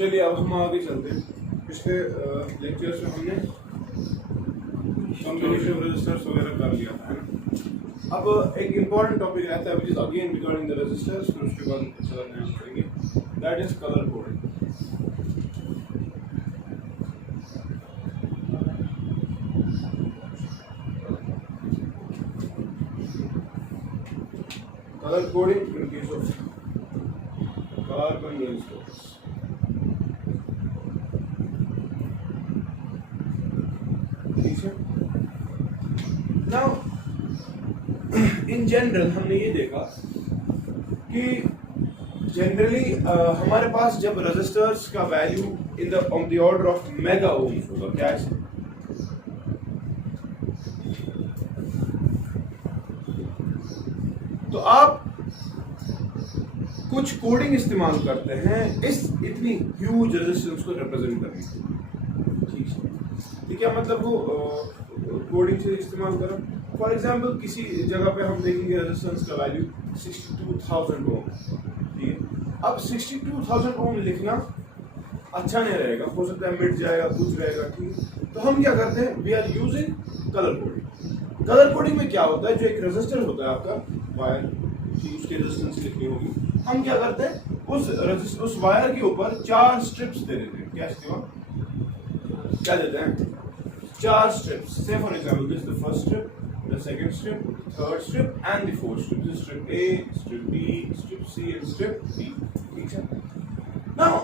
चलिए अब हम आगे चलते हैं। पिछले लेक्चर्स में हमने कॉम्बिनेशन रेजिस्टर्स वगैरह कर लिया था, है ना। अब एक इम्पॉर्टेंट टॉपिक रहता है which is again regarding the resistors, फिर उसके बाद अच्छा ध्यान करेंगे, that is colour coding. Color coding in case of carbon resistors. ठीक है। Now, in general हमने ये देखा कि जनरली हमारे पास जब रेजिस्टर्स का value in the on the order of mega ohms होगा, क्या है, तो आप कुछ कोडिंग इस्तेमाल करते हैं इस इतनी ह्यूज रेजिस्टेंस को रिप्रेजेंट करने के लिए। ठीक है, तो क्या मतलब वो कोडिंग से इस्तेमाल करो। फॉर एग्जांपल किसी जगह पे हम देखेंगे रेजिस्टेंस का वैल्यू 62,000 ओम, ठीक है। अब 62,000 ओम लिखना अच्छा नहीं रहेगा, हो सकता है मिट जाएगा, कुछ रहेगा, ठीक है। तो हम क्या करते हैं, we are using colour coding. Colour coding में क्या होता है, जो एक रेजिस्टर होता है आपका वायर, उसकी रेजिस्टेंस लिखनी होगी, हम क्या करते हैं उस वायर के ऊपर 4 स्ट्रिप्स दे देते हैं। क्या देते हैं, 4 strips. Say for example this the first strip, the second strip, third strip and the fourth strip. This strip A, strip B, strip C and strip D. ठीक है। नाउ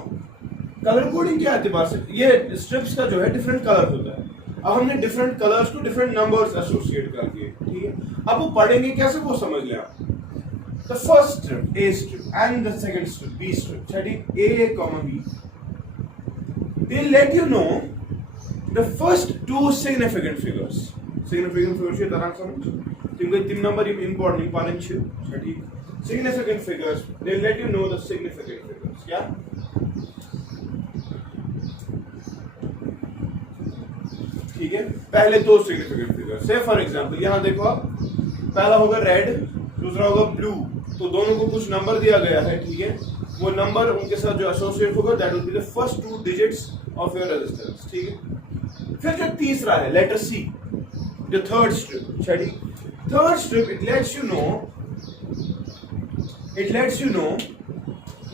कलर कोडिंग के एतबार से ये स्ट्रिप्स का जो है different colour होता है। अब हमने डिफरेंट कलर्स को डिफरेंट नंबर्स एसोसिएट कर दिए, ठीक है। अब वो पढ़ेंगे कैसे, वो समझ लें आप। The first strip A strip and the second strip B strip, studying A comma B, they let you know the first 2 significant figures. Significant figures ये तरह समझ, क्योंकि 3 नंबर important है, study significant figures. They let you know the significant figures. क्या? ठीक है, पहले 2 significant figures. Say for example, यहाँ देखो आप, पहला होगा रेड, दूसरा होगा ब्लू, तो दोनों को कुछ नंबर दिया गया है, ठीक है। वो नंबर उनके साथ जो एसोसिएट होगा that will be the first 2 digits of your resistance, ठीक है। फिर जो तीसरा है लेटर सी, जो थर्ड स्ट्रिप, चलिए third strip it let's you know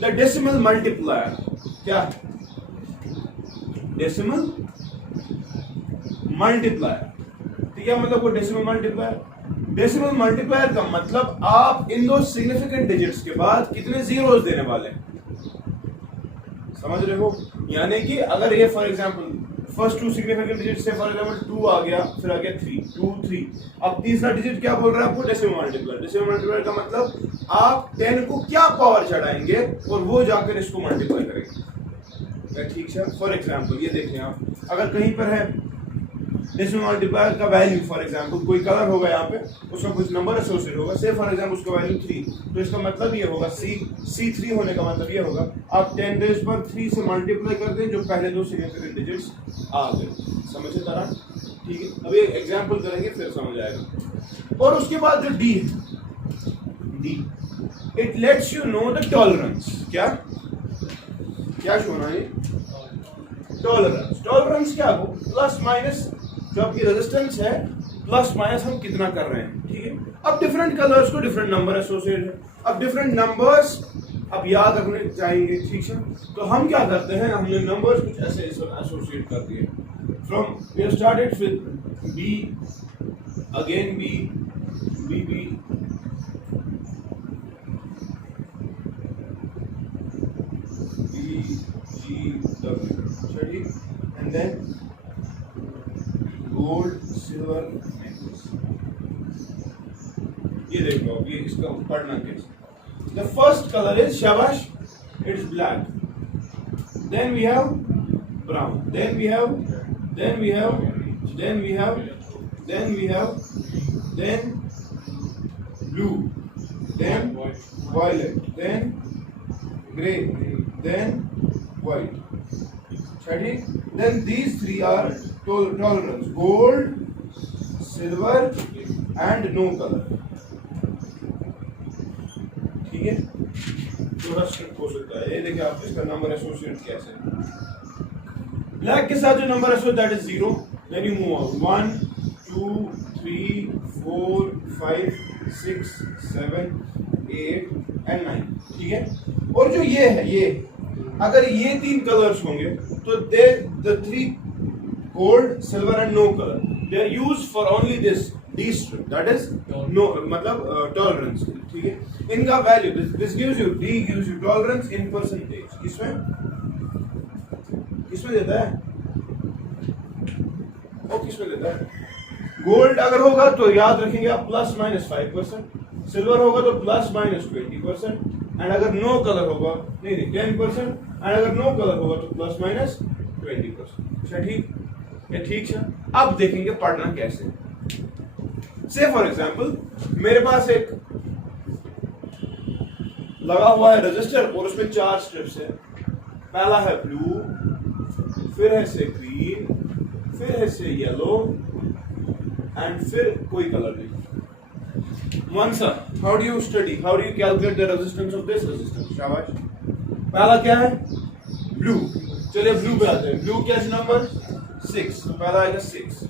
the decimal multiplier. क्या, डेसिमल मल्टीप्लायर। तो क्या मतलब वो डेसिमल मल्टीप्लायर, डेसिमल मल्टीप्लायर का मतलब आप इन दो सिग्निफिकेंट डिजिट्स के बाद कितने जीरोस देने वाले हैं, समझ रहे हो। यानी कि अगर ये for example first 2 significant digit से फॉर एग्जांपल 2 आ गया, फिर आ गया 3, 2 3, अब तीसरा डिजिट क्या बोल रहा है आपको, डेसिमल मल्टीप्लायर। डेसिमल मल्टीप्लायर का मतलब आप 10 को क्या पावर चढ़ाएंगे और वो जाकर इसको मल्टीप्लाई करेंगे। ठीक है, फॉर एग्जांपल ये देखें आप, अगर कहीं पर है डेसिमल मल्टीप्लायर का वैल्यू, फॉर एग्जांपल कोई कलर होगा यहाँ पे, उसका कुछ नंबर एसोसिएट होगा, से फॉर एग्जांपल उसका वैल्यू 3, तो इसका मतलब ये होगा C3 होने का मतलब ये होगा आप 10 रेज़ पर 3 से मल्टीप्लाई कर दें, जो पहले 2 सिग्निफिकेंट डिजिट्स आ गए। समझे तरह, ठीक है। अभी एक एग्जांपल करेंगे फिर समझ आएगा। और उसके बाद जो डी है, D it let's you know the tolerance. क्या होना है, टॉलरेंस। टॉलरेंस क्या हो, प्लस माइनस, जो आपकी रेजिस्टेंस है प्लस माइनस हम कितना कर रहे हैं, ठीक है। अब डिफरेंट कलर्स को डिफरेंट नंबर एसोसिएट है, अब डिफरेंट नंबर्स अब याद रखने चाहिए, ठीक है। तो हम क्या करते हैं, हमने नंबर्स कुछ ऐसे एसोसिएट कर दिए। From we have started with B, again B, B B, G W, and then gold, silver, necklace. ये देखो, ये इसका पढ़ना कैसे। The first color is shabash, it's black. Then we have brown. Then we have blue. Then violet. Then gray. Then white. Then these 3 are tolerance: gold, silver and no color. ठीक है। थोड़ा strict हो सकता है। ये देखिए आप इसका नंबर एसोसिएट कैसे, ब्लैक के साथ जो number associate that is 0, then you move on 1 2 3 4 5 6 7 8 and 9, ठीक है। और जो ये है, ये अगर ये 3 कलर्स होंगे तो they the 3 gold silver and no colour, they are used for only this the strip, that is no मतलब टॉलरेंस, ठीक है। इनका value this gives you, the gives you tolerance in percentage. किसमें देता है वो, किसमें देता है? गोल्ड अगर होगा तो याद रखेंगे आप ±5%, सिल्वर होगा तो ±20%, एंड अगर नो कलर होगा नहीं 10%, एंड अगर नो कलर होगा तो ±20%। अच्छा ठीक है, ठीक है। अब देखेंगे पढ़ना कैसे। से फॉर एग्जाम्पल मेरे पास एक लगा हुआ है रजिस्टर और उसमें 4 स्ट्रिप्स है। पहला है ब्लू, फिर है से ग्रीन, फिर है से येलो, एंड फिर कोई कलर नहीं। Once, how do you study? How do you calculate the resistance of this resistance? शाबाश। पहला क्या है? ब्लू। चलिए ब्लू पे आते हैं। ब्लू क्या नंबर 6, तो पहला आएगा 6।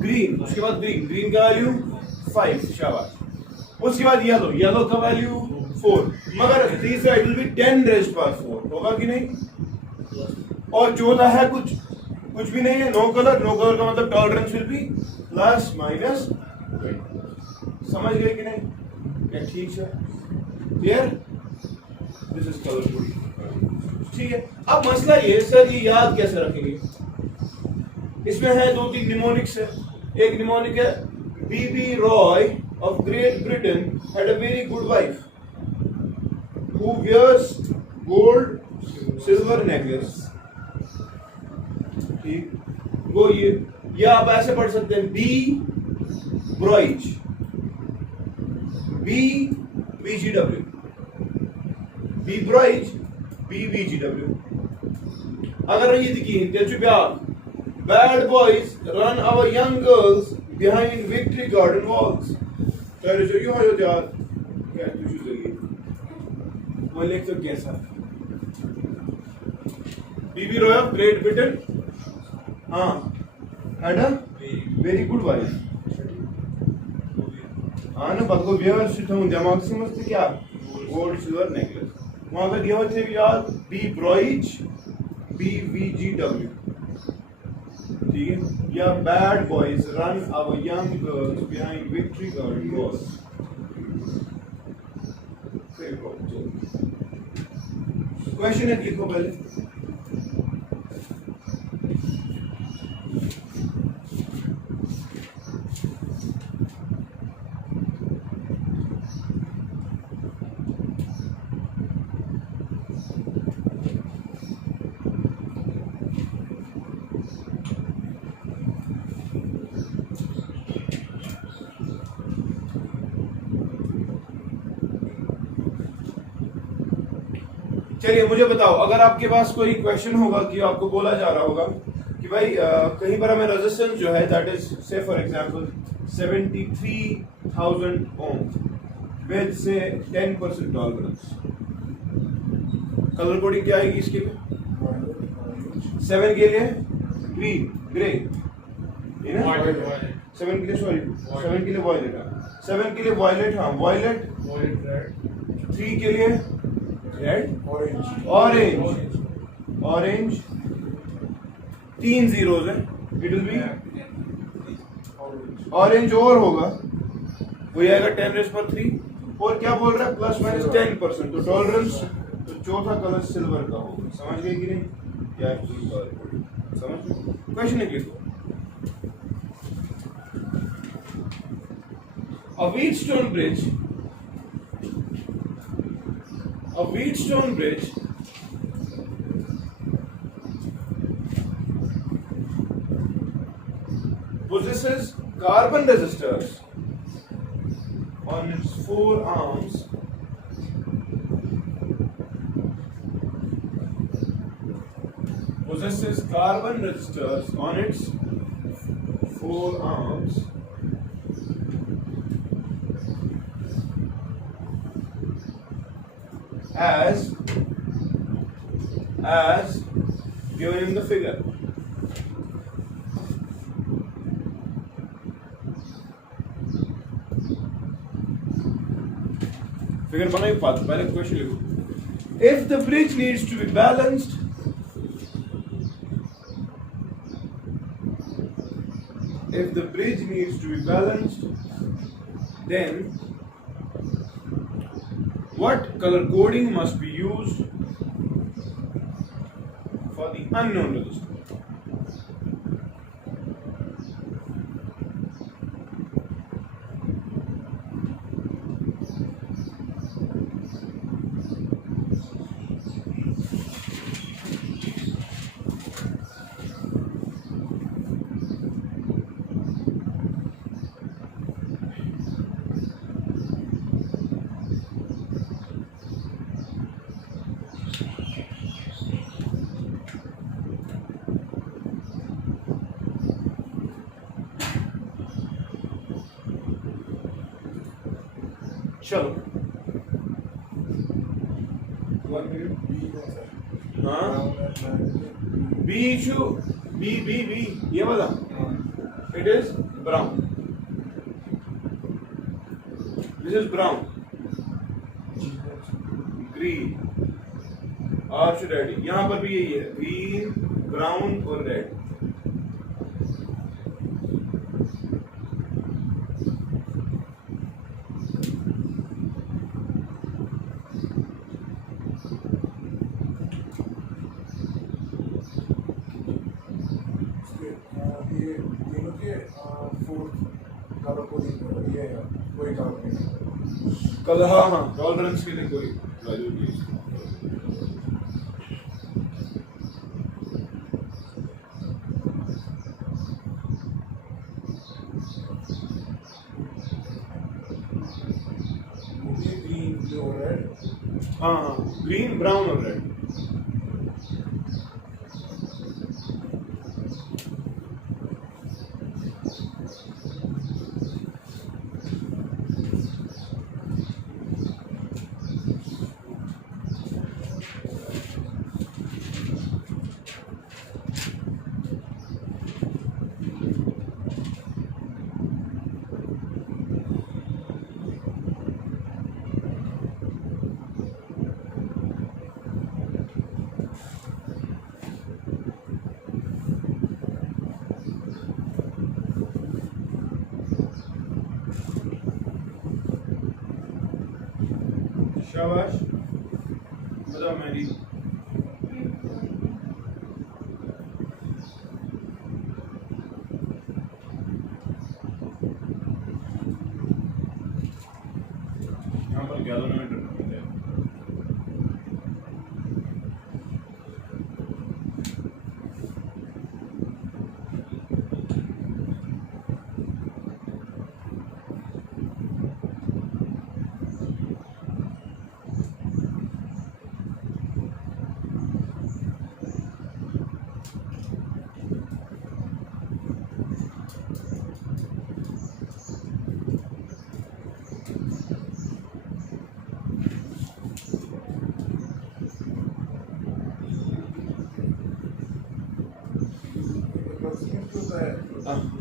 ग्रीन, उसके बाद ग्रीन, ग्रीन का वैल्यू 5, शाबाश। उसके बाद येलो, येलो का वैल्यू 4, मगर तीसरा it will B 10 raised to 4, होगा कि नहीं? और चौथा है कुछ भी नहीं है, नो कलर। नो कलर का मतलब टॉलरेंस विल बी ±20। समझ गए कि नहीं? क्या ठीक है? Clear? This is colour coding, ठीक है। अब मसला ये सर, ये याद कैसे रखेंगे? इसमें है 2-3 निमोनिक्स है। एक निमोनिक है, BB Roy of Great Britain had a very good wife who wears gold silver necklace, ठीक। वो ये आप ऐसे पढ़ सकते हैं, B BROYG, BVGW, B BROYG, BVGW। अगर ये देखिए, तेरे ब्याह bad boys run our young girls behind victory garden walls. तेरे जो यूं हो यार क्या तुझे जरिए वो लिख तो कैसा बीबी रॉय ऑफ ग्रेट ब्रिटेन, हाँ, had a very good wife. हाँ ना, बात को व्यवस्थित सिद्धम दिमाग से मस्त क्या गोल्ड सिल्वर नेकलेस। वहां पर दिया थे यार बी ब्रॉइज, BVGW, ठीक है। या bad boys run our young girls behind victory garden walls. Question है, लिखो पहले। चलिए मुझे बताओ, अगर आपके पास कोई क्वेश्चन होगा कि आपको बोला जा रहा होगा कि भाई कहीं पर हमें रेजिस्टेंस जो है दैट इज से फॉर एग्जांपल 73,000 ओम विद से 10% टॉलरेंस, कलर कोडिंग क्या आएगी इसके लिए? 7 के लिए ग्रीन, ग्रे, है ना? 7 के लिए सॉरी 7 के लिए वॉयलेट, 7 के लिए वॉयलेट, हाँ वॉयलेट, 3 के लिए रेड, ऑरेंज, 3 जीरोज है, इट विल बी ऑरेंज, और होगा वो आएगा 10⁻3, और क्या बोल रहा है ±10%, तो टॉलरेंस, तो चौथा कलर सिल्वर का होगा। समझ गए कि नहीं? क्या समझ क्वेश्चन है लिखो। A Wheatstone bridge possesses carbon resistors on its 4 arms as given in the figure. Figure बनाई पहले क्वेश्चन लिखो. If the bridge needs to be balanced, then what color coding must be used for the unknown resistor? चलो B ये वाला it is brown. This is brown. Green और red. यहां पर भी यही है, ग्रीन ब्राउन और रेड. कल हाँ टॉलरेंस के लिए कोई वैल्यू नहीं. हाँ ग्रीन ब्राउन और रेड. शाबाश. बताओ मेरी यहाँ पर 11 मिनट रखते हैं.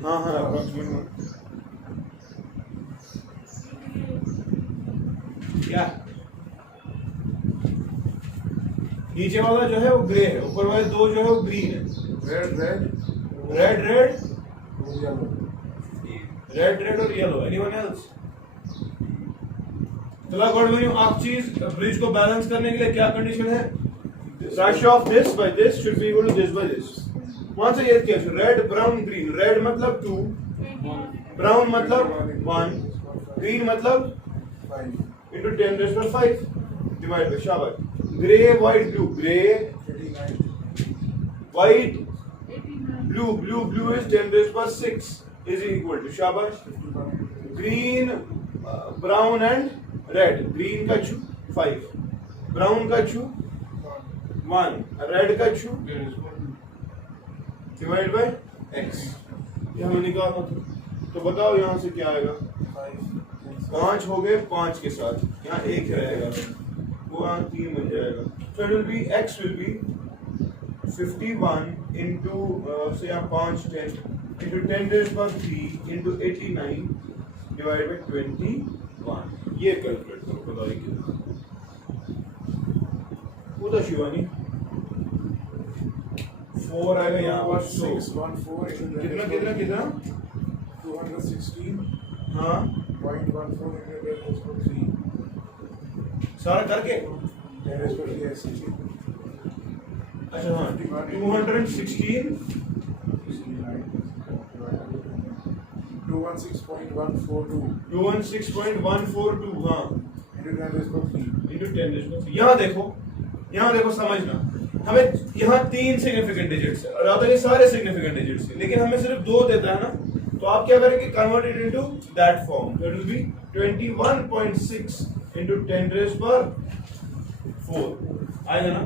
हाँ अप्रोक्सीमेट क्या. नीचे वाला जो है वो ग्रे है, ऊपर वाले दो जो है वो ग्रीन है. रेड और येलो. Anyone else? चलो गॉड में आप चीज ब्रिज को बैलेंस करने के लिए क्या कंडीशन है? Ratio of this by this should be equal to this by this. वहां से ये क्या है? Red brown green. रेड मतलब 2, ब्राउन मतलब 1, ग्रीन मतलब 5 into 10⁵ डिवाइड बाय. शाबाश. Grey white blue. Grey white blue is 10⁶ is equal to. शाबाश. Green brown and red. Green का 5, ब्राउन का 1, रेड का डिवाइड बाय x. ये हमें निकालना था. तो बताओ यहाँ से क्या आएगा? 5 हो गए 5 के साथ. यहाँ 1 रहेगा. वो 3 So it will be x will be 51 into say 5 10 into 10 raised by 3 into 89 divided by 21. ये कैलकुलेट करो, बताइए कितना उधर शिवानी 4 आएगा यहाँ पर 614 कितना कितना कितना 216 हाँ 0.14 3 सारा करके 10 raised by 3 ऐसे अच्छा हाँ 216 216.142 216.142 हाँ into 10 raised by 3 into 10 raised by 3. यहाँ देखो समझना, हमें यहाँ 3 सिग्निफिकेंट डिजिट्स है और आता है सारे सिग्निफिकेंट डिजिट्स हैं, लेकिन हमें सिर्फ 2 देता है ना, तो आप क्या करेंगे, convert it into that form. It will B 21.6 into 10 raised by 4 आएगा ना,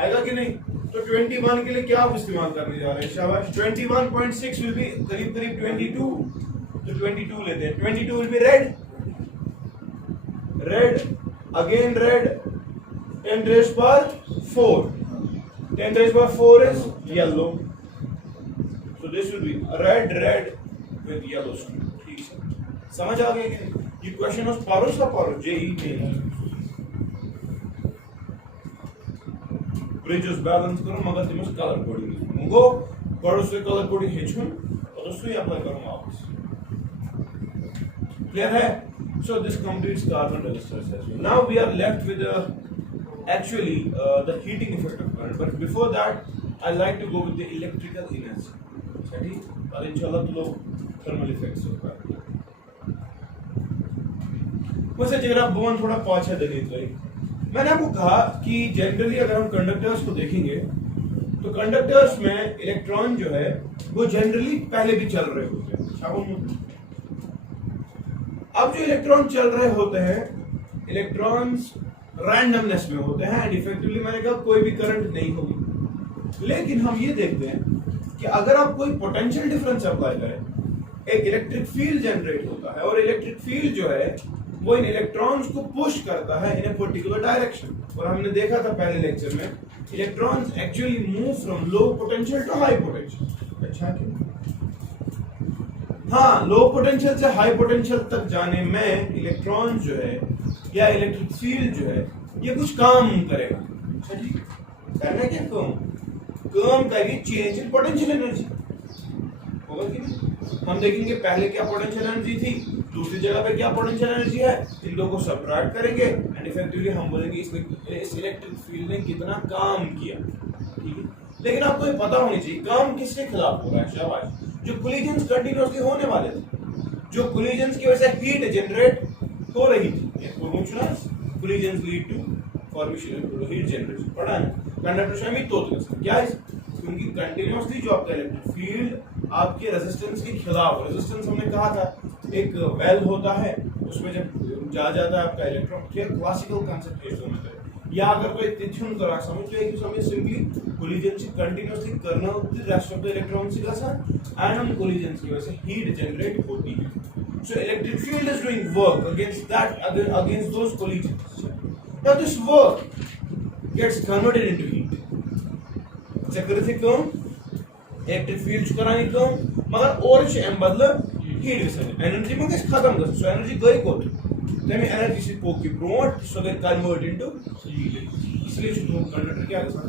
आएगा कि नहीं? तो 21 के लिए क्या आप इस्तेमाल करने जा रहे हैं? शाबाश. 21.6 विल बी करीब करीब 22, तो 22 लेते हैं. 22 will be red, again red. 10 raised by 4, 10 raised by 4 is yellow, so this will be red with yellow streak. ठीक है, समझ आ गया कि नहीं? ये क्वेश्चन ऑफ पारोस का पारोस जेई में ब्रिजेस बैलेंस करो मगर तुम कलर कोडिंग मुगो पारोस से कलर कोडिंग हेचुन और उसको ही अप्लाई करो वापस. क्लियर है? So this completes carbon resistors as well. Now we are left with actually the heating effect of current, but before that I like to go with the electrical energy. सही? और इंशाल्लाह तो लोग thermal effects of current. वैसे जरा bone थोड़ा पाछे दलील भाई. मैंने आपको कहा कि जनरली अगर हम कंडक्टर्स को देखेंगे तो कंडक्टर्स में इलेक्ट्रॉन जो है वो जनरली पहले भी चल रहे होते हैं. अब जो इलेक्ट्रॉन चल रहे होते हैं, इलेक्ट्रॉन्स रैंडमनेस में होते हैं एंड इफेक्टिवली मैंने कहा कोई भी करंट नहीं होगी. लेकिन हम ये देखते हैं कि अगर आप कोई पोटेंशियल डिफरेंस अप्लाई करें, एक इलेक्ट्रिक फील्ड जनरेट होता है और इलेक्ट्रिक फील्ड जो है वो इन इलेक्ट्रॉन्स को पुश करता है इन ए पर्टिकुलर डायरेक्शन. और हमने देखा था पहले लेक्चर में, electrons actually move from low potential to high potential. अच्छा क्यों? हाँ, लो पोटेंशियल से हाई पोटेंशियल तक जाने में इलेक्ट्रॉन जो है या इलेक्ट्रिक फील्ड जो है ये कुछ काम करेगा. अच्छा जी, करना क्या काम करेगी चेंज इन पोटेंशियल एनर्जी. होगा कि नहीं? हम देखेंगे पहले क्या पोटेंशियल एनर्जी थी, दूसरी जगह पे क्या पोटेंशियल एनर्जी है, इन दो को सबट्रैक्ट करेंगे एंड इफेक्टिवली हम बोलेंगे इस इलेक्ट्रिक फील्ड ने कितना काम किया. ठीक है, लेकिन आपको ये पता होनी चाहिए काम किसके खिलाफ हो रहा है. शाबाश. जो कोलिजन्स कंटिन्यूअसली होने वाले थे, जो कोलिजन्स की वजह से हीट जनरेट हो रही थी, collisions lead to formation of heat generation. पढ़ा है कंडक्टर में तो क्या है, क्योंकि कंटिन्यूअसली जो आपका इलेक्ट्रिक फील्ड आपके रेजिस्टेंस के खिलाफ, रेजिस्टेंस हमने कहा था एक वेल होता है, उसमें जब जा जाता है आपका इलेक्ट्रॉन, क्या क्लासिकल कांसेप्ट ये समझते हैं. या अगर कोई तिथ्युन करा समझते हैं कि समय सिंपली कोलिजन से कंटिन्यूअसली करना होती है रेस्ट ऑफ द इलेक्ट्रॉन्स का साथ आयन कोलिजन्स की वजह से हीट जनरेट होती है. So electric field is doing work against that, against those collisions. Now this work gets converted into heat. चक्कर से क्यों इलेक्ट्रिक फील्ड चुकाने क्यों मगर और से एम बदल हीट गसन एनर्जी में किस खत्म गसन. सो एनर्जी गई कोट तमे एनर्जी से poke promote so that convert into heat. इसलिए जो कंडक्टर क्या गसन,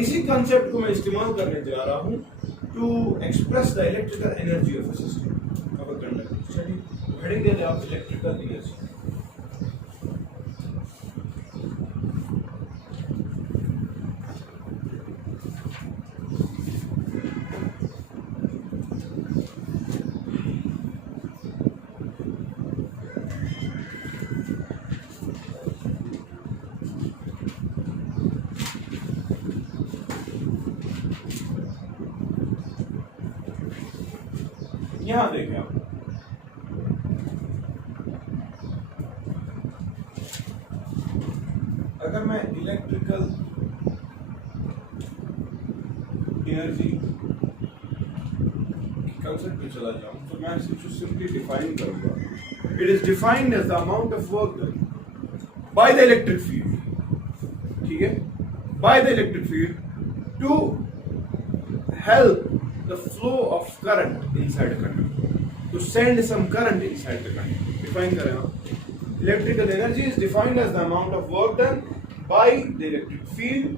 इसी कांसेप्ट को मैं इस्तेमाल करने जा रहा हूं to express the electrical energy of a system of a conductor. चलिए हेडिंग दे दे आप इलेक्ट्रिकल एनर्जी. यहां देखें आप, अगर मैं इलेक्ट्रिकल एनर्जी कंसेप्ट पे चला जाऊं तो मैं इसे सिंपली डिफाइन करूंगा. It is defined as the amount of work done by the electric field. ठीक है, by the electric field to help the flow of current inside conductor, to send some current inside the conductor. Define करें आप, electrical energy is defined as the amount of work done by the electric field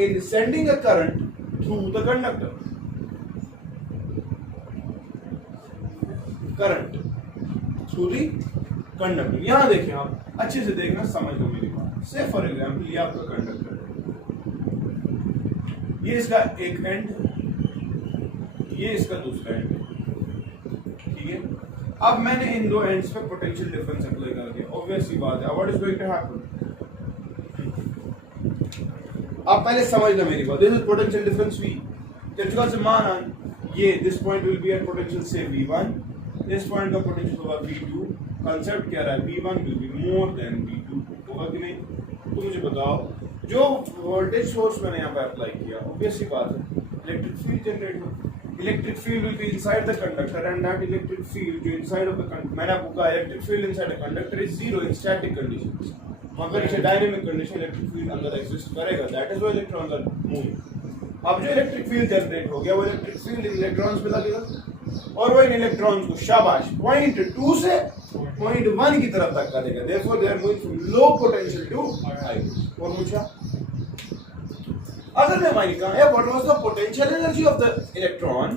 in sending a current through the conductor. Current through the conductor. यहां देखें आप, अच्छे से देखना, समझ लो मेरी बात। से फॉर एग्जाम्पल ये आपका कंडक्टर है, ये इसका एक एंड, ये इसका दूसरा एंड, ठीक है। अब मैंने इन दो एंड्स पे पोटेंशियल डिफरेंस अप्लाई कर दिया, ऑब्वियस सी बात है। What is going to happen, आप पहले समझ लो मेरी बात। This is potential difference V, चर्चिका से माना ये this point will be at potential से V1, इस पॉइंट का पोटेंशियल होगा V2। कांसेप्ट क्या रहा है, V1 will be more than V2, होगा कि नहीं? तो मुझे बताओ, जो वोल्टेज सोर्स मैंने यहाँ पे अप्लाई किया, ऑब्वियस सी बात है, इलेक्ट्रिक फील्ड जनरेट हो। Electric field will be inside the conductor and that electric field जो इनसाइड ऑफ द कंडक्टर, मैंने आपको कहा electric field inside the conductor is zero in static conditions, मगर इसे डायनेमिक कंडीशन इलेक्ट्रिक फील्ड अंदर exist करेगा, that is why electrons are moving. अब जो इलेक्ट्रिक फील्ड जनरेट हो गया, वो इलेक्ट्रिक फील्ड इन इलेक्ट्रॉन्स पे लगेगा और वो इन इलेक्ट्रॉन्स को शाबाश पॉइंट 2 से पॉइंट 1 की तरफ तक करेगा। Therefore they are going from low potential to high. और पूछा, अगर मैं मानी कहा what was the potential energy of the electron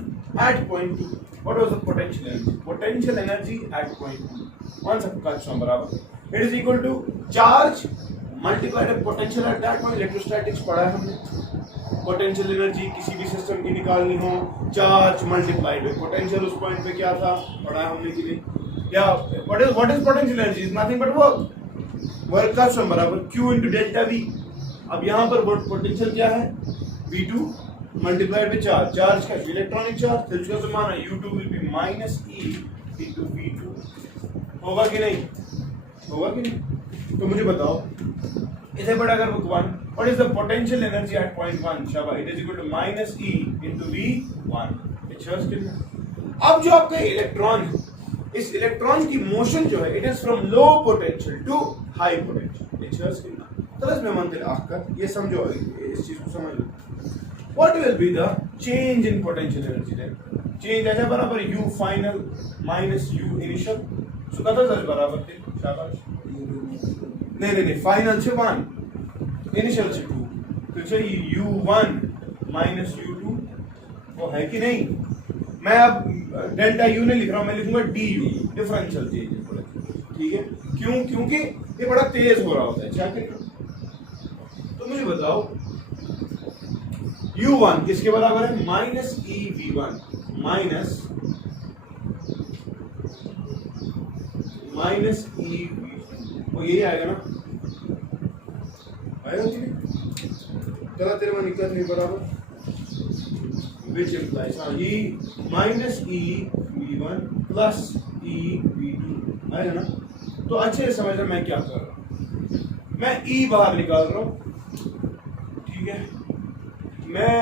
at point 2, what was the potential energy, potential energy at point 2 one सब का सम बराबर it is equal to charge multiplied by potential at that point. Electrostatics पढ़ा है हमने, potential energy किसी भी system की निकालनी हो, चार्ज मल्टीप्लाइड बाय पोटेंशियल, उस पॉइंट पे क्या था पढ़ा है हमने कि नहीं? या what is potential energy, is nothing but work, work का सम बराबर Q into डेल्टा V। अब यहाँ पर पोटेंशियल क्या है, V2 multiplied by charge, charge का इलेक्ट्रॉनिक चार्ज, तो इसका समान है U2 will be minus E into V2, होगा कि नहीं? होगा कि नहीं? तो मुझे बताओ, इसे बड़ा कर book 1, what is the potential energy at point 1, शाबाश, it is equal to minus E into V1। It shows कितना। अब जो आपका इलेक्ट्रॉन है, इस इलेक्ट्रॉन की मोशन जो है, it is from low potential to high potential, it shows कितना। तो इसमें मंत्र आकर ये समझो, इस चीज को समझ लो। What will be the change in potential energy then? Change ऐसा बराबर U final minus U initial, सो कथा सच बराबर थे, शाबाश। नहीं, फाइनल से 1, इनिशियल से 2, तो चाहिए U1 minus U2, वो है कि नहीं? मैं अब डेल्टा U नहीं लिख रहा हूं, मैं लिखूंगा DU, डिफरेंशियल चेंज, ठीक है? क्यों? क्योंकि ये बड़ा तेज हो रहा होता है, क्या? तो मुझे बताओ, U1 किसके बराबर है, माइनस EV1 माइनस EV, वो यही आएगा ना, आएगा कि नहीं? चला तेरे में निकल नहीं बराबर, विच इम्प्लाइज ये माइनस EV1 प्लस EV2 आएगा ना। तो अच्छे से समझ रहे मैं क्या कर रहा हूं, मैं E बाहर निकाल रहा हूं, ठीक है? मैं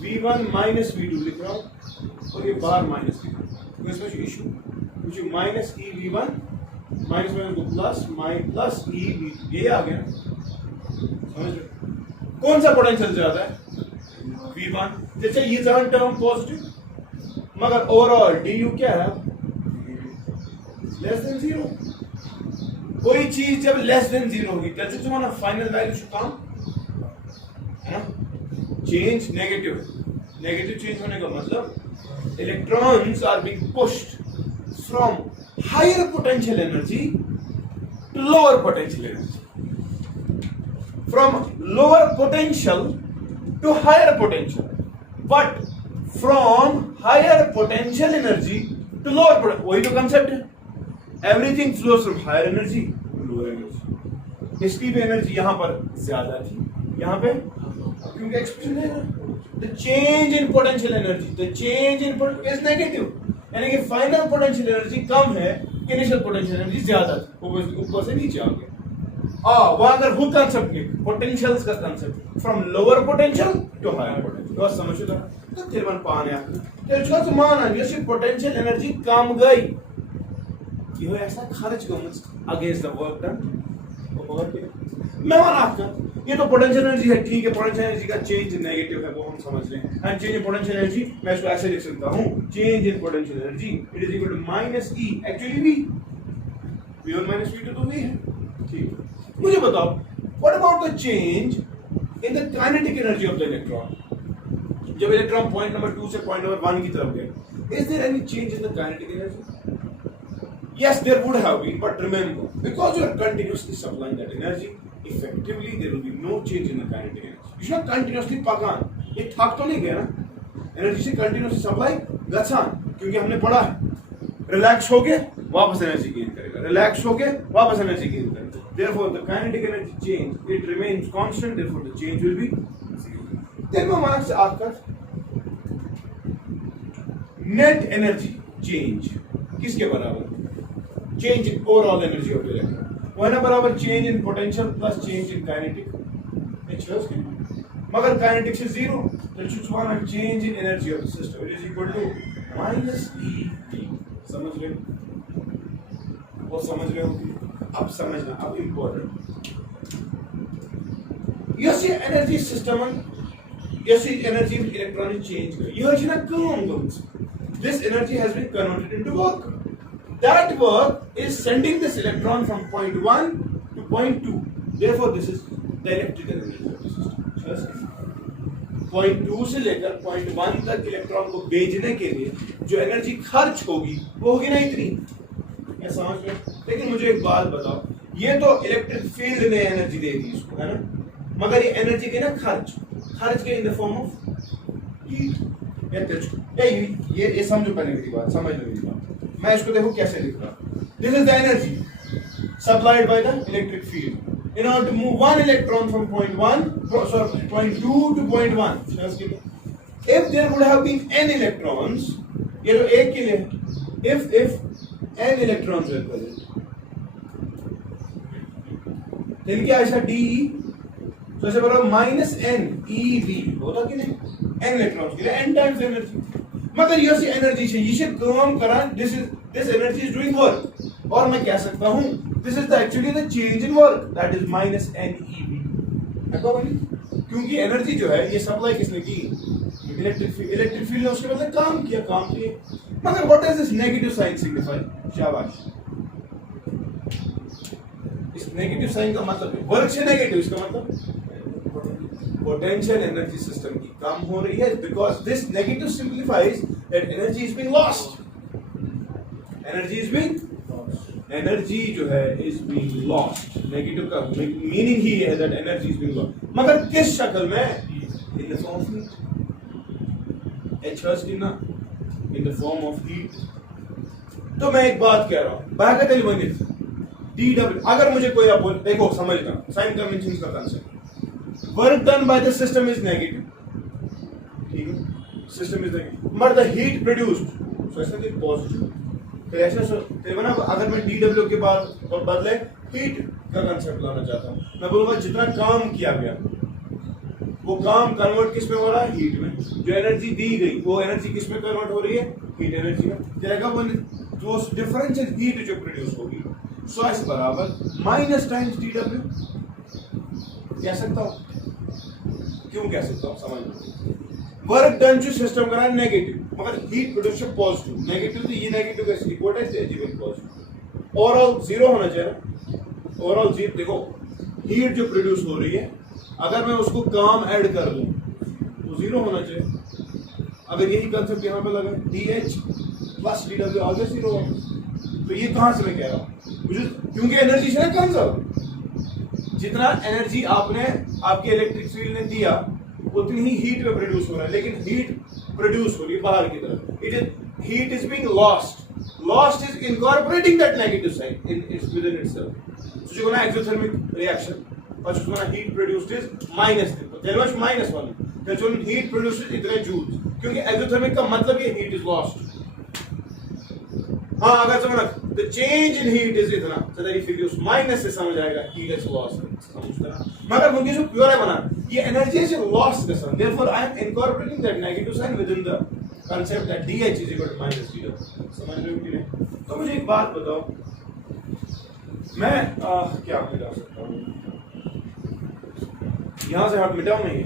V1 माइनस V2 लिख रहा हूँ और ये बाहर माइनस लिख रहा हूँ, तो इसमें इशू कुछ माइनस EV1 माइनस में को प्लस प्लस EV2, ये आ गया, समझ रहे? कौन सा पोटेंशियल ज्यादा है, V1, जैसे ये टर्म पॉजिटिव, मगर ओवरऑल DU क्या है, लेस देन 0। कोई चीज जब लेस देन 0 होगी, that is one of final value should come, है ना? चेंज नेगेटिव चेंज होने का मतलब electrons are being pushed from higher potential energy to lower potential energy, from lower potential to higher potential, but from higher potential energy to lower potential, वही तो concept है। Everything flows from higher energy to lower energy. इसकी भी energy यहां पर ज्यादा थी, यहां पे क्योंकि एक्सप्रेशन है ना, the change in potential energy, the change in is negative, यानी कि फाइनल पोटेंशियल एनर्जी कम है, इनिशियल पोटेंशियल एनर्जी ज्यादा थी, ऊपर से नीचे आ गया। वो अगर वो कंसेप्ट नहीं, पोटेंशियल्स का concept from lower potential to higher potential, तो समझो तो तिरवन पाने आपने तेरे को मान जैसे पोटेंशियल एनर्जी कम गई, ये ऐसा खर्च गमस अगेंस्ट द वर्क डन, होगा कि नहीं? मैं माना आपका ये तो पोटेंशियल एनर्जी है, ठीक है, पोटेंशियल एनर्जी का चेंज नेगेटिव है वो हम समझ लें, and change in potential energy मैं इसको ऐसे लिख सकता हूं, change in potential energy it is equal to minus E, actually V v1 minus v2 तो v है, ठीक। मुझे बताओ what about the change in the kinetic energy of the electron, जब इलेक्ट्रॉन पॉइंट नंबर 2 से पॉइंट नंबर 1 की तरफ गए, is there any change in the kinetic energy? Yes, there would have been, but remember, because you are continuously supplying that energy, effectively there will be no change in the kinetic energy. You should not continuously pakan. ये थक तो नहीं गया ना? Energy से continuously supply गच्छान, क्योंकि हमने पढ़ा है, relax हो गए वापस energy gain करेगा, relax हो गए वापस energy gain करेगा. Therefore, the kinetic energy change it remains constant. Therefore, the change will be zero. Then मैं मार्क्स आपका net energy change किसके बराबर? Change in overall energy of the electron. वह ना बराबर change in potential plus change in kinetic. मगर kinetic से zero, तो चुचवाना change in energy of the system. It is equal to minus E. समझ रहे हो? वो समझ रहे हो? अब समझना, अब important. यह energy system यह energy electronic change यह है ना काम. This energy has been converted into work. That work is sending this electron from point 1 to point 2. Therefore, this is the electrical energy of the system. Point 2 से लेकर point 1 तक electron को भेजने के लिए जो एनर्जी खर्च होगी वो होगी ना इतनी, क्या समझ रहे? लेकिन मुझे एक बात बताओ, ये तो इलेक्ट्रिक फील्ड ने एनर्जी दे दी इसको, है ना, मगर ये एनर्जी के ना खर्च के in the form of heat. ये समझो पहले मेरी बात, समझ लो मेरी बात। मैं इसको देखो कैसे लिख रहा हूं। This is the energy supplied by the electric field in order to move one electron from point 2 to point 1. If there would have been n electrons, ये तो एक के लिए, if n electrons were present, then क्या ऐसा d तो ऐसे बराबर माइनस n eV होता कि नहीं, n इलेक्ट्रॉन्स के लिए n टाइम्स एनर्जी। मगर ये सी एनर्जी से ये काम करा, this energy is doing work, और मैं कह सकता हूं this is the actually the change in work, that is minus n eV। देखो भाई, क्योंकि एनर्जी जो है ये सप्लाई किसने की, इलेक्ट्रिक फील्ड ने उसके बदले काम किए। मगर what does this negative sign signify? शाबाश, इस नेगेटिव साइन का मतलब वर्क से नेगेटिव, इसका मतलब पोटेंशियल एनर्जी सिस्टम की कम हो रही है, because this negative simplifies that energy is being lost, energy जो है इज बीइंग लॉस्ट। नेगेटिव का मीनिंग ही है that energy is being lost, मगर किस शक्ल में? In the form of heat, in the form of heat. तो मैं एक बात कह रहा हूं, बाकायदा बनी dW, अगर मुझे कोई आप बोल, देखो समझना साइन कन्वेंशन का concept, work done by the system is negative, ठीक है, system is negative, but the heat produced, so ऐसा कि positive, तो ऐसा तो ना, अगर मैं dW के बाद और बदले heat का कांसेप्ट लाना चाहता हूँ, मैं बोलूँगा जितना काम किया गया वो काम कन्वर्ट किस में हो रहा है? हीट में। जो एनर्जी दी गई वो एनर्जी किस में कन्वर्ट हो रही है? हीट एनर्जी में। जाएगा वो जो डिफरेंशियल हीट जो प्रोड्यूस होगी, सो इस बराबर माइनस टाइम्स dW। कह सकता हूँ, क्यों कह सकता हूँ? समझ लो, वर्क डन जो सिस्टम करा नेगेटिव, मगर हीट प्रोडक्शन पॉजिटिव, नेगेटिव तो ये नेगेटिव कैसे रिपोर्ट है, जीवन पॉजिटिव, ओवरऑल जीरो होना चाहिए। ओवरऑल जीरो, देखो हीट जो प्रोड्यूस हो रही है, अगर मैं उसको काम ऐड कर लूं तो जीरो होना चाहिए। अगर यही कंसेप्ट यहाँ पे लगा DH प्लस dW आगे जीरो होगा, तो ये कहां से मैं कह रहा हूँ? क्योंकि एनर्जी से ना कंजर्व, जितना एनर्जी आपने आपके इलेक्ट्रिक फील्ड ने दिया उतनी ही हीट में प्रोड्यूस हो रहा है, लेकिन हीट प्रोड्यूस हो रही है बाहर की तरफ। It is heat is being lost is incorporating that negative sign in its within itself. So you're gonna exothermic reaction, but you're gonna heat produced is minus, there was minus one, that's when heat produced is इतने joules, क्योंकि exothermic का मतलब ये heat is lost। हाँ, अगर समझना the change in heat is इतना, so that if you use minus से समझ आएगा heat is lost, समझना। मगर मुझे जो pure है बना, ये energy is lost का sign, therefore I am incorporating that negative sign within the concept that DH is equal to minus dW। समझ रहे हो कि नहीं? तो मुझे एक बात बताओ, मैं क्या मिटा सकता हूँ, यहां से हट मिटाऊं मैं ये,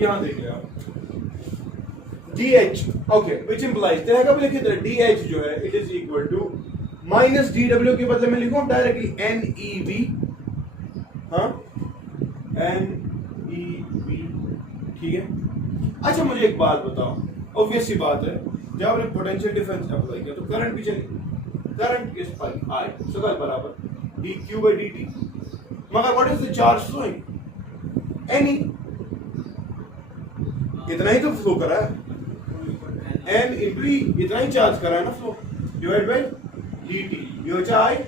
यहां देख ले आप DH, ओके, विच इंप्लाइज देखा कब लिखे थे DH जो है it is equal to minus DW के बदले में लिखूं डायरेक्टली NEV, हाँ NEV, ठीक है। अच्छा मुझे एक बात बताओ, ऑब्वियस सी बात है, जब आपने पोटेंशियल डिफरेंस अप्लाई किया तो करंट भी चली, करंट इज I सगल बराबर dq by dt, मगर what is the charge flowing, NE, इतना ही तो फ्लो करा है, N into E, इतना ही चार्ज करा है ना फ्लो, डिवाइड बाय dt, ये हो जाए I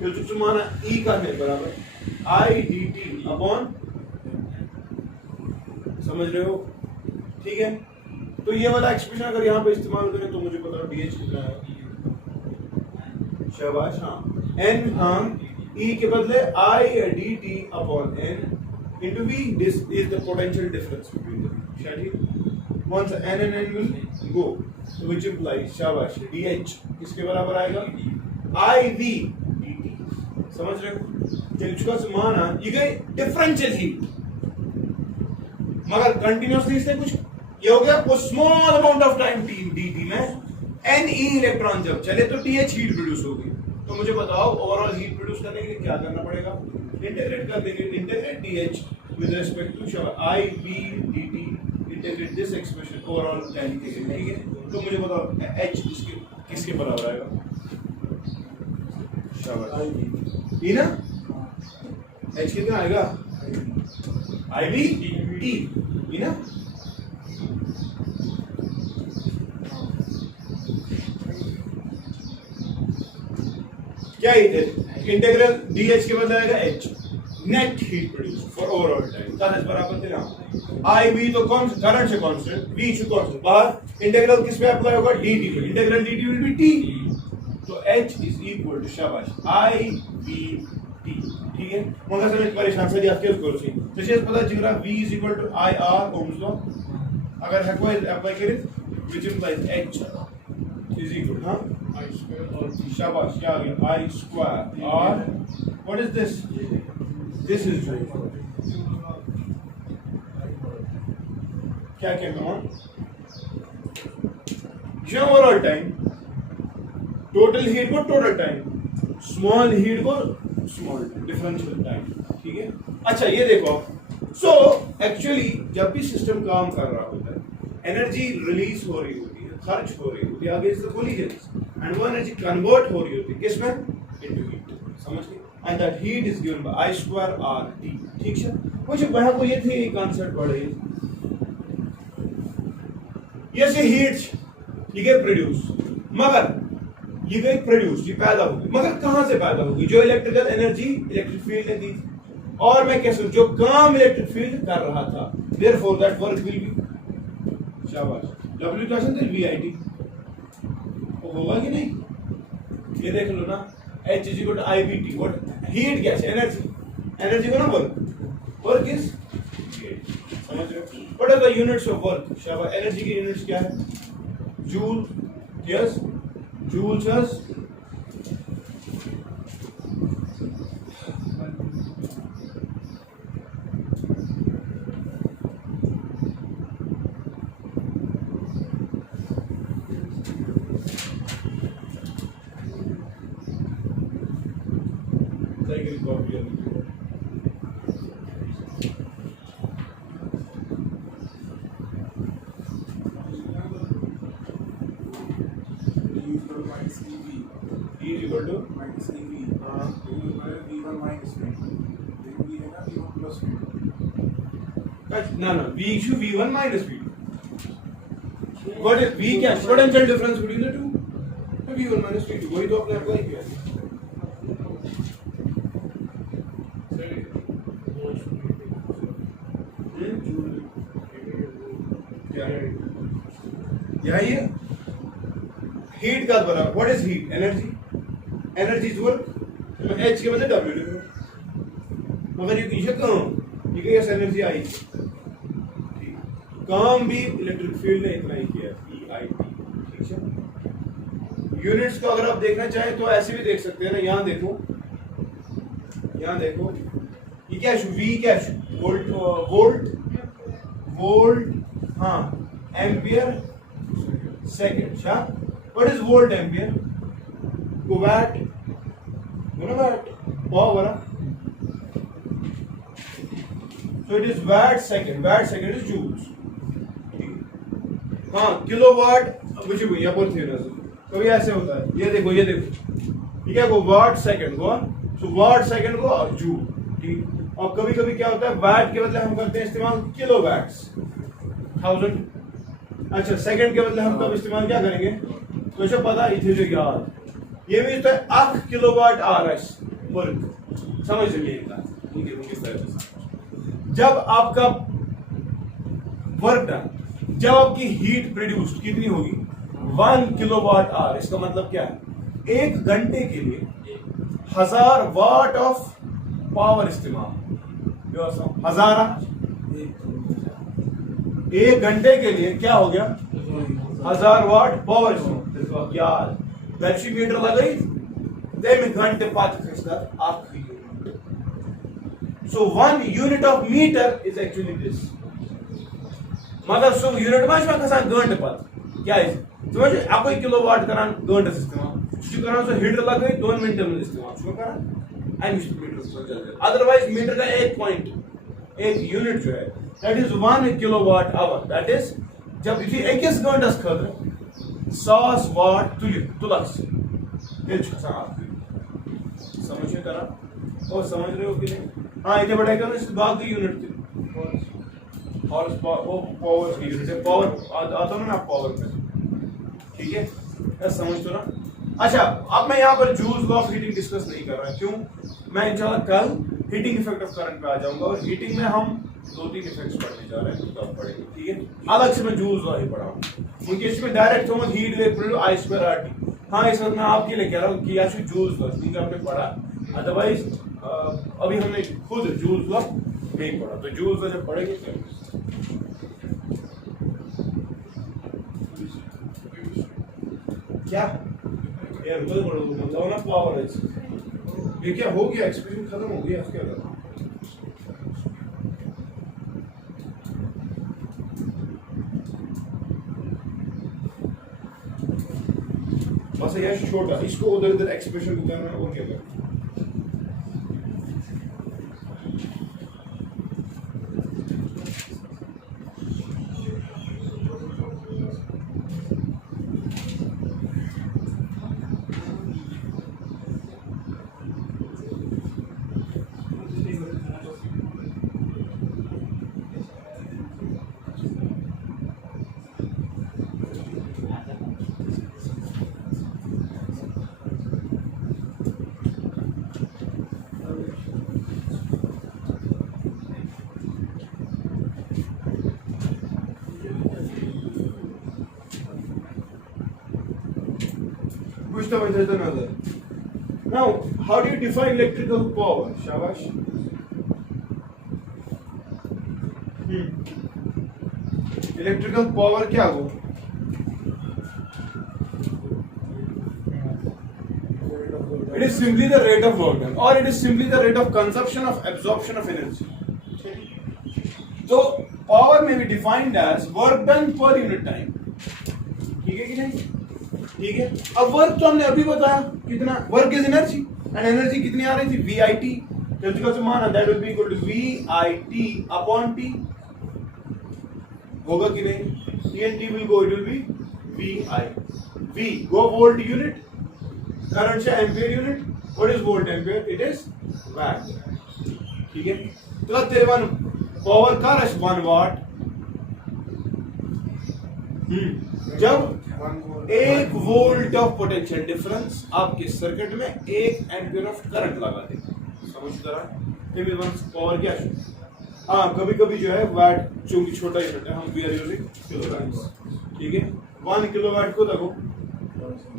तो जो माना E का है बराबर I dt अपॉन, समझ रहे हो, ठीक है। तो ये वाला एक्सप्रेशन अगर यहाँ पे इस्तेमाल करें तो मुझे बताओ DH कितना है, शाबाश, हाँ N, हाँ E के बदले I dt upon N into V, this is the potential difference between them, शाबाश, once N and N will go, which implies शाबाश DH किसके बराबर आएगा IV dt, समझ रहे हो, चल चुका माना ये गई डिफरेंशियल हीट, मगर कंटिन्यूअसली इससे कुछ ये हो गया वो small amount of time dt में Ne इलेक्ट्रॉन जब चले तो TH हीट प्रोड्यूस होगी, तो मुझे बताओ ओवरऑल हीट प्रोड्यूस करने के लिए क्या करना पड़ेगा, इंटीग्रेट कर देंगे, integrate DH with respect to IV dt, integrate this expression overall time के लिए, ठीक है। तो मुझे बताओ H इसके किसके बराबर आएगा, शाबाश ई ना, H कितना आएगा IV T, ई ना, क्या इंटीग्रल DH के बदले आएगा H, net heat produce for overall time, that is बराबर थे ना IV तो कौन करंट से कांस्टेंट, V से कांस्टेंट, बाहर इंटीग्रल किस पे अप्लाई होगा dt पे, integral dt will be T, तो H इज इक्वल टू शाबाश IV T, ठीक है। मगर समझ परेशान से आप क्या करो सी तो ये पता चल रहा V is equal to IR ohms law, अगर है कोई अप्लाई करें which implies H is equal, हां I square और शाबाश क्या आ गया I square R, what is this, this is क्या कहना है जो ओवरऑल टाइम, टोटल हीट को टोटल टाइम, स्मॉल हीट को स्मॉल डिफरेंशियल टाइम, ठीक है। अच्छा ये देखो, सो एक्चुअली जब भी सिस्टम काम कर रहा होता है एनर्जी रिलीज हो रही होती है, खर्च हो रही होती है अगेंस्ट द कोलिजन्स, एंड वो एनर्जी कन्वर्ट हो रही होती है किसमें, इनटू हीट, समझ गए, and that heat is given by I square R T, ठीक है। मुझे वहां को ये थे कांसेप्ट पढ़े, ये से हीट ठीक है प्रोड्यूस, मगर ये गई प्रोड्यूस, ये पैदा होगी, मगर कहां से पैदा होगी, जो इलेक्ट्रिकल एनर्जी इलेक्ट्रिक फील्ड ने दी थी, और मैं कैसे जो काम इलेक्ट्रिक फील्ड कर रहा था, therefore that work will be शाबाश W का सेंटर VIT, तो होगा कि नहीं, ये देख लो ना H is equal to IVT, what heat क्या है, एनर्जी, एनर्जी को ना वर्क इज हीट, समझ रहे हो, what are the units of work, शाबाश एनर्जी की यूनिट्स क्या है, joule, yes joule, yes No, V issue V1 minus V2. What is V क्या potential difference between the two? V1 minus V2 वही तो आपने अप्लाई किया है। क्या है? क्या ये? Heat का बराबर what is heat? Energy. Energy is work. H के बदले W लिखो। मगर ये पीछे कहाँ? ये ठीक है, ये एनर्जी आई, काम भी इलेक्ट्रिक फील्ड ने इतना ही किया, EIT, ठीक है। यूनिट्स को अगर आप देखना चाहें तो ऐसे भी देख सकते हैं ना, यहाँ देखो, यहाँ देखो, ये क्या है, V क्या है, वोल्ट, वोल्ट, हाँ, एम्पियर सेकेंड, क्या, what is volt ampere, watt, watt, power, so it is watt second is joules, हाँ, किलोवाट मुझे भैया बोल थे ना, कभी ऐसे होता है, ये देखो ठीक है, वो वाट सेकंड को, सो वाट सेकंड को जूल, ठीक। और कभी कभी क्या होता है, वाट के बदले हम करते हैं इस्तेमाल किलोवाट्स, 1000, अच्छा, सेकंड के बदले हम कब इस्तेमाल क्या करेंगे, तो ऐसा पता इथे जो याद, ये भी होता है 8 किलोवाट आवर्स वर्क, समझ लीजिए किस तरह से, जब आपका वर्क डन, जब आपकी हीट प्रोड्यूस्ड कितनी होगी, 1 किलोवाट आवर, इसका मतलब क्या है, 1 घंटे के लिए 1000 वाट ऑफ पावर इस्तेमाल, 1000, 1 घंटे के लिए क्या हो गया, 1000 वाट पावर इस्तेमाल, यार बैटरी मीटर लगाई, 3 घंटे पाँच खिंचकर आखिरी, so 1 unit of meter is actually this, मतलब सो यूनिट में मैं कसा घंटे पत क्या है, समझ आपको किलोवाट करन घंटे इस्तेमाल छु करन, सो हीटर लगे 2 मिनट में इस्तेमाल छु करन, एंड मीटर से चल जाए, अदरवाइज मीटर का एक पॉइंट, एक यूनिट जो है that is 1 kilowatt hour, that is जब इथि 21 घंटे खतर 100 वाट तुलस ये समझिए करा, और समझ रहे हो कि नहीं, हाँ, इतने बड़े का इस बाकी यूनिट थे, हॉर्स पावर, वो पावर की यूनिट है, पावर आता ना पावर में, ठीक है, क्या समझ तो ना। अच्छा, अब मैं यहाँ पर joules law of heating discuss नहीं कर रहा, क्यों, मैं इंशाल्लाह कल हीटिंग इफेक्ट ऑफ करंट पे आ जाऊंगा, और हीटिंग में हम 2-3 इफेक्ट्स पढ़ने जा रहे हैं, तो आप पढ़ेंगे, ठीक है, अलग से मैं जूल्स लॉ ही पढ़ाऊंगा, उनके इसमें direct thermal heat wave produce I²RT, हाँ, इस वक्त मैं आपके लिए कह रहा हूँ कि यार जूल्स लॉ ठीक है आपने पढ़ा, अदरवाइज अभी हमने खुद जूल्स लॉ नहीं पढ़ा, तो जूल्स लॉ जब पढ़ेंगे तो क्या यार बताओ ना, पावर है, ये क्या हो गया, एक्सप्रेशन खत्म हो गया, क्या कर, बस यार छोटा, इसको उधर इधर एक्सप्रेशन को करना है, और क्या करना, Now, how do you define electrical power? Shabash. Electrical power क्या हो? It is simply the rate of work done, or it is simply the rate of consumption of absorption of energy. So, power may be defined as work done per unit time. ठीक है कि नहीं? ठीक है, अब work तो हमने अभी बताया कितना, work is energy, and energy कितनी आ रही थी, VIT, जल्दी से माना that will be equal to VIT upon T, होगा कि नहीं, TNT will go, it will be VI, V go volt unit, current से ampere unit, what is volt ampere, it is watt, ठीक है, तो तेरे पावर का 1 वाट, जब 1 वोल्ट ऑफ पोटेंशियल डिफरेंस आपके सर्किट में 1 एम्पियर ऑफ करंट लगा दे, समझ रहा, पावर क्या है, हाँ, कभी कभी जो है वाट, चूंकि छोटा यूनिट है, हम वी आर यूजिंग किलोवाट, ठीक है, 1 किलोवाट को देखो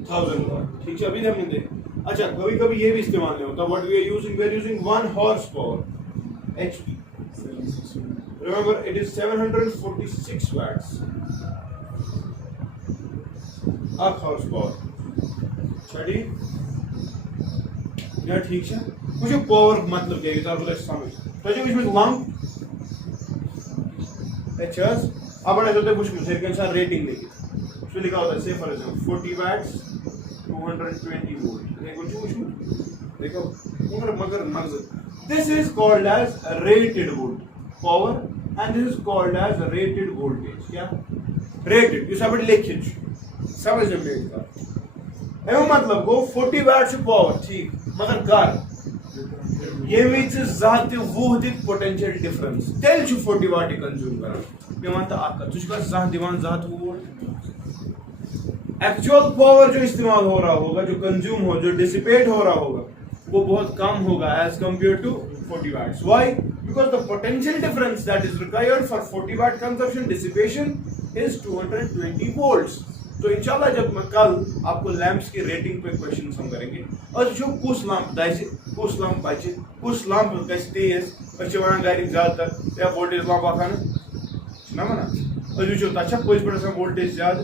1000 वाट, ठीक है, अभी हमने देखा। अच्छा, कभी कभी ये भी इस्तेमाल नहीं होता, what we are using 1 horse power, HP, Remember, it is 746 watts. Arc horsepower. छठी या ठीक है मुझे पावर मतलब क्या है तो आपको समझ तो जो इसमें लंप एचएस अब बड़ा होता है कुछ मुझे के अनुसार रेटिंग देखिए उसमें लिखा होता है से फॉर एग्जांपल 40 वाट्स 220 वोल्ट देखो देखो मगर मकसद this is called as rated volt power and this is called as rated voltage क्या रेटेड इस आप लिखित समझ में का एवं मतलब गो 40 वाट पावर ठीक मगर कर ये जात वुह दित पोटेंशियल डिफरेंस तेल 40 वाट कंज्यूम कर जात वोल्ट एक्चुअल पावर जो इस्तेमाल हो रहा होगा जो कंज्यूम हो जो डिसिपेट हो रहा होगा वो बहुत कम होगा as compare to 40 watts. Why? Because the potential difference that is required for 40 watt consumption dissipation is 220 volts. तो इंशाल्लाह जब मैं कल आपको लैंप्स की रेटिंग पे क्वेश्चन हम करेंगे और जो कुछ लैंप दाइसे कुछ लैंप बचे कुछ लैंप कैसे तेज अच्छे वहां गाड़ी ज्यादा या वोल्टेज लैंप आखा ना मना और जो अच्छा कोई बड़ा वोल्टेज ज्यादा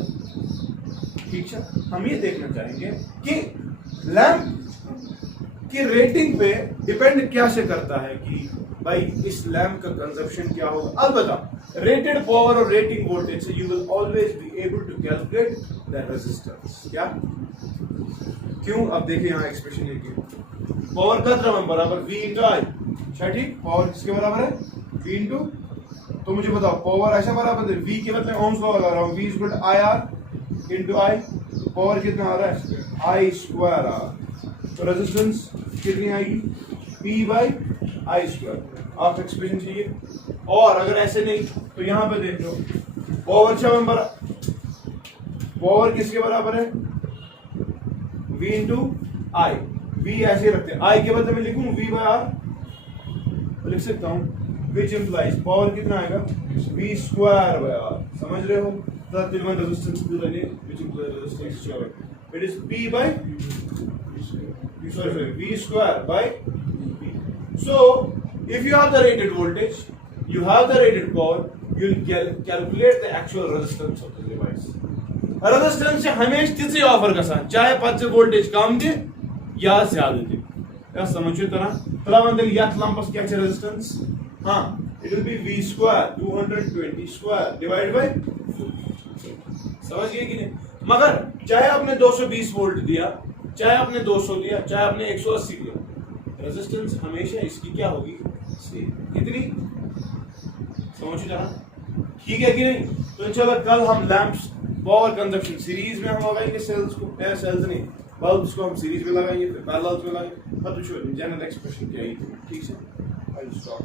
ठीक है हम ये देखना चाहेंगे कि लैंप की रेटिंग पे डिपेंड क्या से करता है कि भाई इस लैंप का कंजप्शन क्या होगा अलबत्ता रेटेड पावर और रेटिंग वोल्टेज से you will always be able to calculate the resistance क्या क्यों अब देखिए यहाँ एक्सप्रेशन है कि पावर का क्रम बराबर V इंटू आई ठीक पावर किसके बराबर है V इंटू तो मुझे बताओ पावर ऐसा बराबर है V के मतलब ओम्स लॉ लगा रहा हूँ V equal to IR into I power कितना आ रहा है I स्क्वायर R तो रेजिस्टेंस कितनी आएगी P बाई आई स्क्वायर आप एक्सप्रेशन चाहिए और अगर ऐसे नहीं तो यहां पे देख लो पावर पावर किसके बराबर है V इंटू आई V ऐसे रखते हैं आई के बदले में लिखूं V बाई आर लिख सकता हूं विच इंप्लाइज पावर कितना आएगा V स्क्वायर बाई आर समझ रहे हो resistance which implies resistance it is P by V square by P. So, if you have the rated voltage, you have the rated power, you will calculate the actual resistance of the device. Resistance से हमेशा तीसरी offer का साथ चाहे 5 voltage कम दे या ज्यादा दे या समझो तरह मंदिर या लंपस क्या है रेजिस्टेंस हाँ it will be V square 220 square divided by समझ गए कि नहीं मगर चाहे आपने 220 वोल्ट दिया चाहे आपने 200 दिया चाहे आपने 180 दिया रेजिस्टेंस हमेशा इसकी क्या होगी सेम कितनी समझो जरा ठीक है कि नहीं तो इंशाल्लाह कल हम लैंप्स पावर कंजप्शन सीरीज में हम लगाएंगे सेल्स को सेल्स नहीं बल्ब्स को हम सीरीज में लगाएंगे फिर पैरेलल में लगाएंगे तो जनरल एक्सप्रेशन क्या है ठीक है आई स्टॉप